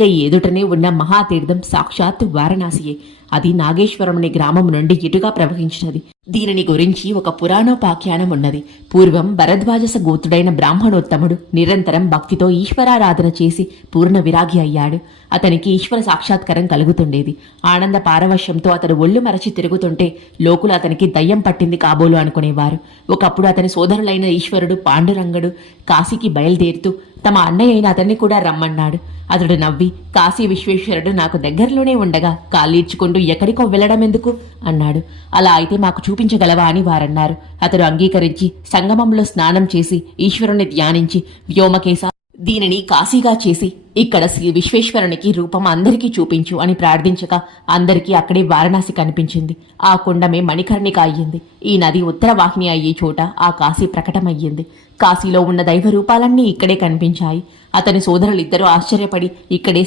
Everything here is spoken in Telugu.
ఇక ఎదుటనే ఉన్న మహాతీర్థం సాక్షాత్తు వారణాసియే. అది నాగేశ్వరముని గ్రామం నుండి ఇటుగా ప్రవహించినది. దీనిని గురించి ఒక పురాణోపాఖ్యానం ఉన్నది. పూర్వం భరద్వాజస గోత్రుడైన బ్రాహ్మణోత్తముడు నిరంతరం భక్తితో ఈశ్వరారాధన చేసి పూర్ణ విరాగి అయ్యాడు. అతనికి ఈశ్వర సాక్షాత్కారం కలుగుతుండేది. ఆనంద పారవశ్యంతో అతడు ఒళ్ళు మరచి తిరుగుతుంటే లోకులు అతనికి దయ్యం పట్టింది కాబోలు అనుకునేవారు. ఒకప్పుడు అతని సోదరులైన ఈశ్వరుడు పాండురంగడు కాశీకి బయలుదేరుతూ తమ అన్నయ్య అయిన అతన్ని కూడా రమ్మన్నాడు. అతడు నవ్వి, కాశీ విశ్వేశ్వరుడు నాకు దగ్గరలోనే ఉండగా కాళ్ళీడ్చుకుంటూ ఎక్కడికో వెళ్లడం ఎందుకు అన్నాడు. అలా అయితే మాకు చూపించగలవా అని వారన్నారు. అతడు అంగీకరించి సంగమంలో స్నానం చేసి ఈశ్వరుని ధ్యానించి వ్యోమకేశ, దీనిని కాశీగా చేసి ఇక్కడ శ్రీ విశ్వేశ్వరునికి రూపం అందరికీ చూపించు అని ప్రార్థించగా అందరికీ అక్కడే వారణాసి కనిపించింది. ఆ కుండమే మణికర్ణిక అయ్యింది. ఈ నది ఉత్తరవాహిని అయ్యే చోట ఆ కాశీ ప్రకటమయ్యింది. కాశీలో ఉన్న దైవ రూపాలన్నీ ఇక్కడే కనిపించాయి. అతని సోదరులిద్దరూ ఆశ్చర్యపడి ఇక్కడే